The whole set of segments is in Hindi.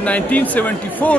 1974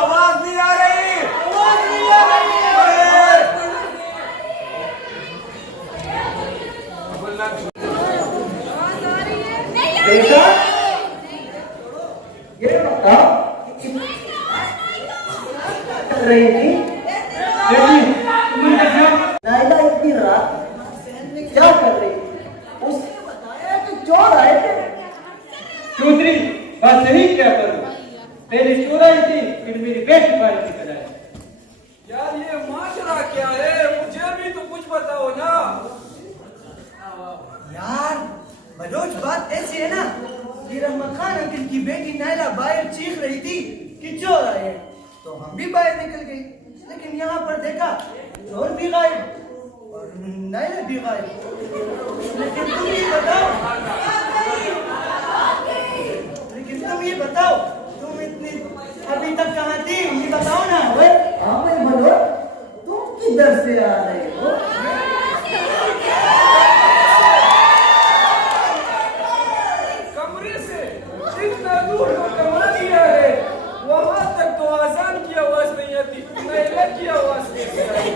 आवाज नहीं आ रही, आवाज नहीं आ रही है। बेटा ये बताओ कर रही थी नायला इतनी रात क्या कर रही थी? उसने बताया कि चोर आए थे. चौधरी बात सही क्या करूं? मेरी चोराई थी, फिर मेरी बेटी पाली की कराई. यार ये माजरा क्या है? मुझे भी तो कुछ बताओ ना यार. बलोच बात ऐसी है ना कि रहमान खान अंकल की बेटी नायला बाहर चीख रही थी कि चोर आए हैं, तो हम भी बाहर निकल गए. लेकिन यहाँ पर देखा चोर भी गायब और नायला भी गायब. लेकिन तुम ये बताओ तुम इतनी अभी तक कहाँ थी? ये बताओ ना. हाँ भाई बोलो, तुम किधर से आ रहे हो? कमरे से इतना दूर को कमा दिया है, वहाँ तक तो आजान की आवाज नहीं आती, नायला की आवाज कैसे आई?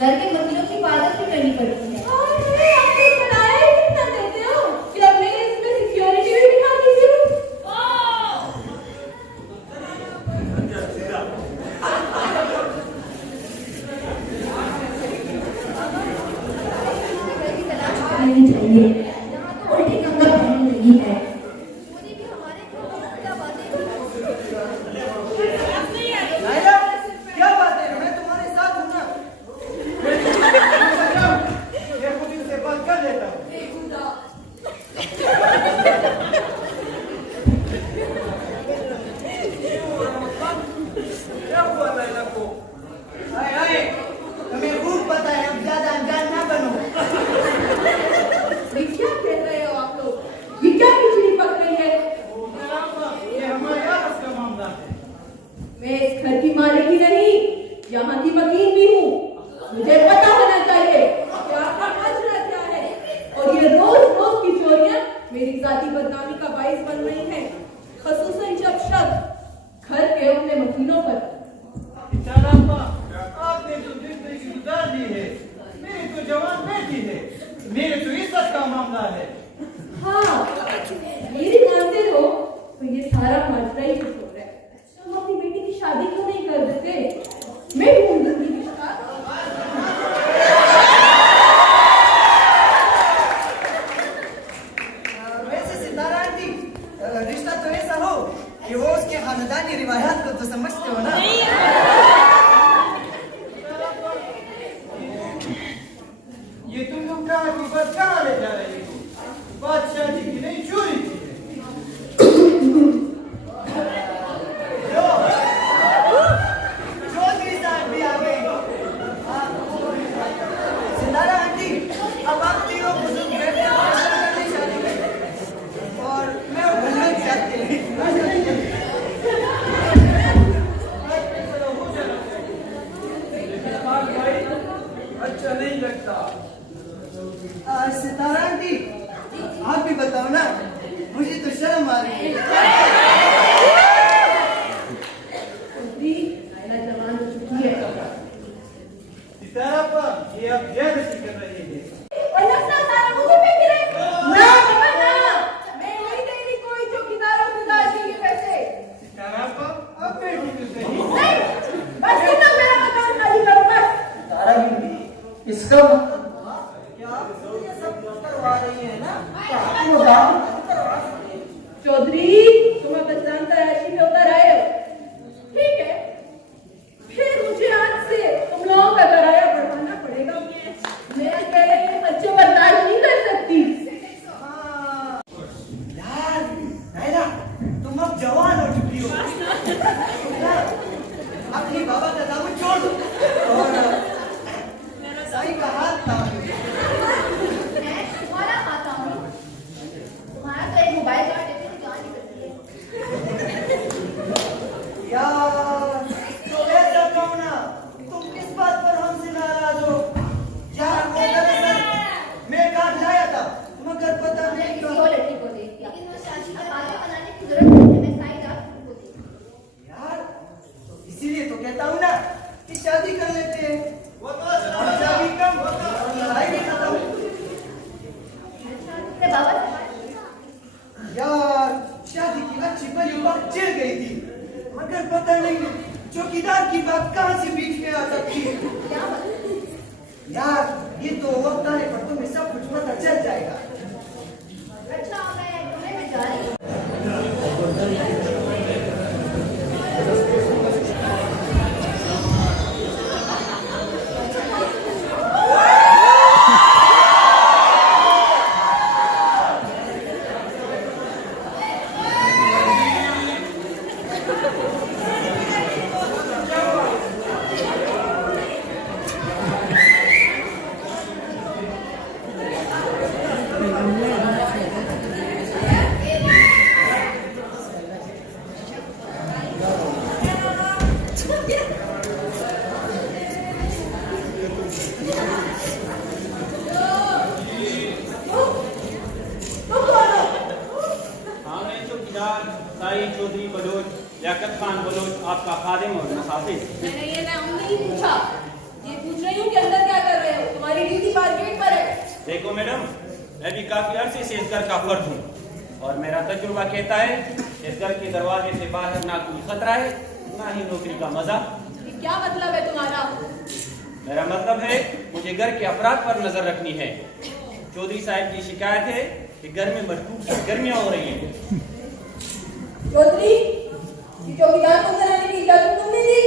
घर के मसलों की हिफाजत भी करनी पड़ती है। यहाँ की वकील भी हूँ, मुझे पता होना चाहिए कि आपका माजरा क्या है। और ये रोज रोज की चोरियां मेरी जाती बदनामी का बाइस बन रही हैं, खसूसन जब शक घर के अपने वकीलों पर। आपने तो जिंदगी गुजार दी है, मेरी तो जवान बेटी है, मेरे तो इज्जत का मामला है। हाँ, मेरी मानते हो तो ये सारा माजरा ही कुछ हो रहा है। तुम अपनी बेटी की शादी क्यों नहीं कर देते? मैं ढूंढ दूंगी रिश्ता। वैसे सितारा आंटी, रिश्ता तो ऐसा हो कि वो उसके खानदानी रिवायात को तो समझते हो ना। ये तुम लोग कहाँ ले जा रही हो? बात शादी की नहीं, चोरी की है। चौधरी साहब भी आ गए। सितारा आंटी, अब आप तीनों बुजुर्ग बैठे हैं, शादी करें और मैं भूलना चाहती हूँ। अच्छा नहीं लगता। सितारा आंटी, आप भी बताओ ना, मुझे तो शर्म आ रही है। जवान हो चुकी है। सितारा पर ये अब ज्यादती कर रही है। और नक्शा सारा मुझे पे गिरे। ना बाबा ना, मैं नहीं दे रही कोई चौकीदारों को दादी के पैसे। सितारा पर अब बेटी तो सही। नहीं, बस इतना मेरा मकान खाली करो बस। सितारा भी इसका क्या ये सब करवा रही है ना? चौधरी, तुम्हें बस जानकर ऐसी में उतर आए हो, ठीक है? फिर मुझे आज से तुम लोगों का किराया बढ़ाना पड़ेगा। मैं अकेले बच्चे बर्दाश्त नहीं कर सकती। यार नायरा, तुम अब जवान हो चुकी हो, अपनी बाबा का दामन छोड़ दो और साईं का हाथ थाम लो। मैं तुम्हारा हाथ थामूं? तुम्हारा तो एक मोबाइल काट देती हूँ, जान निकलती है। यार तो ऐसा कहो ना, तुम किस बात पर हमसे नाराज हो? यार वो दरअसल मैं कार्ड लाया था, मगर पता नहीं किसी क्यों। और लड़की को दे दिया। लेकिन वो शादी का खाना बनाने की जरूरत नहीं है, मैं सारी रात तुमको दे दूँ। यार तो इसीलिए तो कहता हूँ ना कि शादी कर लेते हैं, शादी कम और लड़ाई भी खत्म। तेरे बाबा से बात यार शादी की अच्छी भली बात चिढ़ गई थी, मगर पता नहीं चौकीदार की बात कहाँ से बीच में आ सकती है। क्या मतलब? यार ये तो वक्त आने पर तुम्हें सब कुछ पता चल जाएगा। अच्छा, मैं घूमने में जा रही हूँ। चौधरी बलोच, लियाकत खान बलोच आपका खादिम और मुसाफिर। मैंने ये नाम नहीं पूछा, ये पूछ रही हूँ कि अंदर क्या कर रहे हो? तुम्हारी ड्यूटी बाहर गेट पर है। देखो मैडम, मैं भी काफी अरसे से इस घर का फर्द हूँ और मेरा तजुर्बा कहता है इस घर के दरवाजे से बाहर ना कोई खतरा है, ना ही नौकरी का मजा। ये क्या मतलब है तुम्हारा? मेरा मतलब है मुझे घर के अफराद पर नजर रखनी है। चौधरी साहब की शिकायत है कि घर में मजबूत गर्मियां हो रही हैं। चौधरी, चौकीदार को कराने की इजाजत तुमने दी?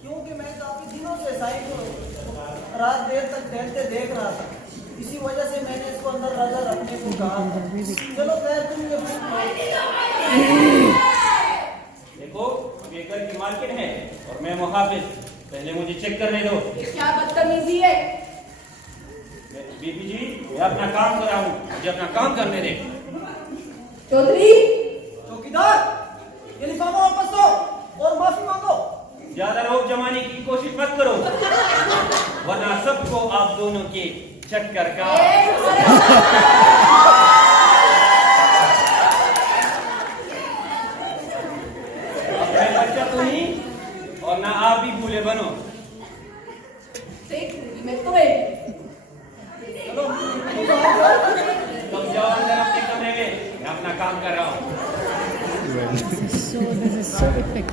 क्योंकि मैं काफी दिनों से साईं को रात देर तक टहलते देख रहा था, इसी वजह से मैंने इसको अंदर नजर रखने को कहा। चलो खैर तुम देखो, ये घर की मालकिन है और मैं मुहाफिज, पहले मुझे चेक करने दो। क्या बदतमीजी है? बीबी जी, मैं अपना काम कर रहा हूँ, मुझे अपना काम करने दे। चौधरी, चौकीदार, ये लिफाफा वापस दो और माफी मांगो। ज्यादा रोक जमाने की कोशिश मत करो, वरना सबको आप दोनों के चक्कर का मैं बच्चा तो नहीं और ना आप भी भूले बनो। मैं तुम्हें तुम जाओ अंदर अपने कमरे में, मैं अपना काम कर रहा हूँ। So this is so epic.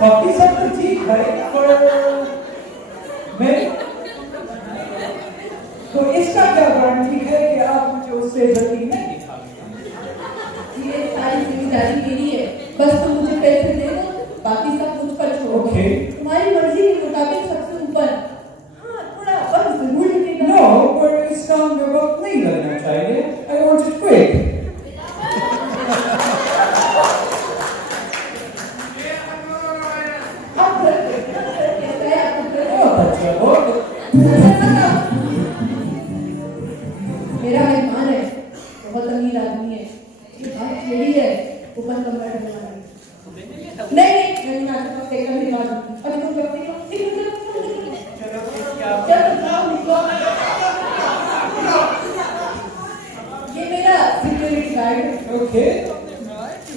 बाकी सब तो ठीक है, पर मैं तो इसका क्या गारंटी है कि आप मुझे उससे जल्दी नहीं दिखाओगे? ये सारी जिम्मेदारी मेरी है, बस तुम मुझे पैसे दे दो, बाकी सब मुझ पर छोड़ो। Okay. तुम्हारी मर्जी के मुताबिक सबसे ऊपर। हाँ, थोड़ा वक्त जरूर लगेगा। No, पर इस काम में वक्त नहीं लगना चाहिए। I want it quick. मेरा मेहमान है, बहुत अमीर आदमी है, ये बात छेड़ी है, ऊपर कमरा ढलना है। नहीं मैं आपको टेकन दिखा दूँ। अरे तुम जब ये मेरा सिक्योरिटी गार्ड है। Okay.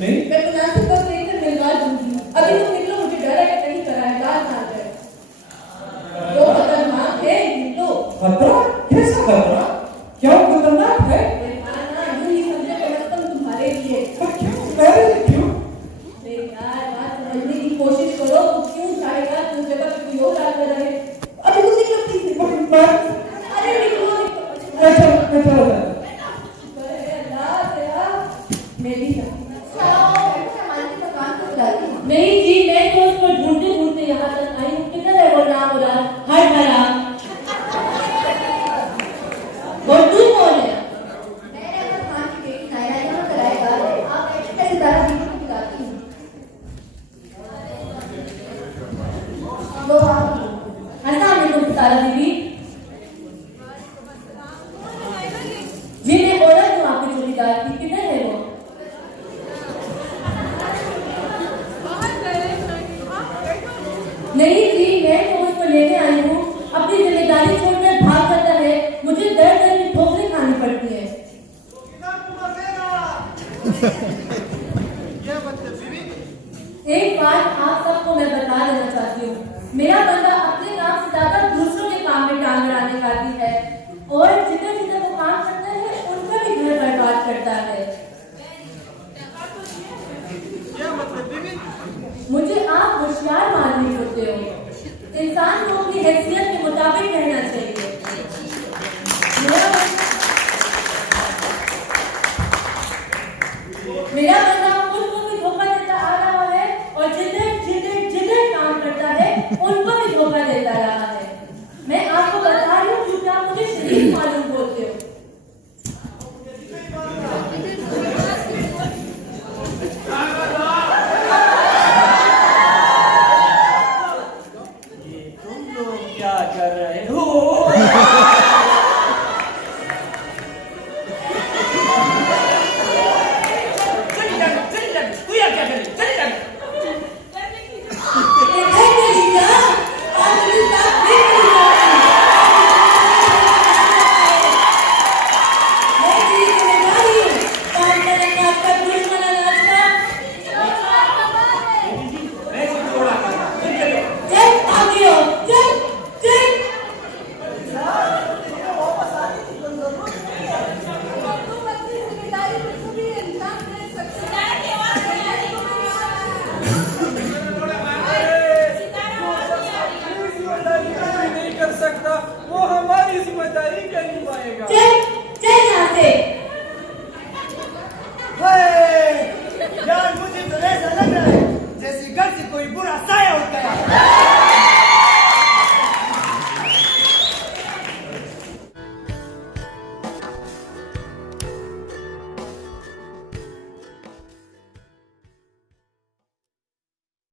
नहीं? मैं मुनासिब वक्त लेकर मिलवा दूंगी। अभी तुम निकलो, मुझे डर है कि कहीं कराएदार ना आ जाए। तो खतरनाक है निकलो। खतरा? कैसा खतरा? क्या वो खतरनाक है? यूं ही समझे कम से कम तुम्हारे लिए। पर क्यों? मेरे लिए क्यों? मेरी यार बात समझने की कोशिश करो। तू क्यों चाहेगा तुम जगह पे कोई और आकर रहे? अभी तुम निकलो प्लीज। अरे निकलो मैं चल रहा। मैं भी नहीं जी, मैं तो उसको ढूंढते ढूंढते यहाँ तक आई हूँ। किधर है वो नाम उड़ा हर भरा? वो तू कौन है? अस्सलाम वालेकुम सितारा दीदी। जी मैं बोला हूँ आपकी चौकीदार थी, किधर है वो? नहीं जी, मैं तो उसको लेने आई हूँ। अपनी जिम्मेदारी छोड़कर भाग जाता है, मुझे दर्द दर्द की ठोकरें खानी पड़ती है। एक बात आप सबको मैं बता देना चाहती हूँ, मेरा बंदा अपने काम से ज्यादा दूसरों के काम में टांग अड़ाने का आदी है और जिधर जिधर वो काम करता है उनका भी घर बर्बाद करता है। मुझे आप होशियार मालूम होते हो। इंसान को अपनी हैसियत के मुताबिक रहना चाहिए। मेरा बंदा खुद को भी धोखा देता आ रहा है और जिधर जिधर जिधर काम करता है उनको भी धोखा देता रहा है। मैं आपको बता रही हूँ क्योंकि आप मुझे शरीफ मालूम होते हो। क्या कर रहे हो? वो हमारी जिम्मेदारी क्या निभाएगा?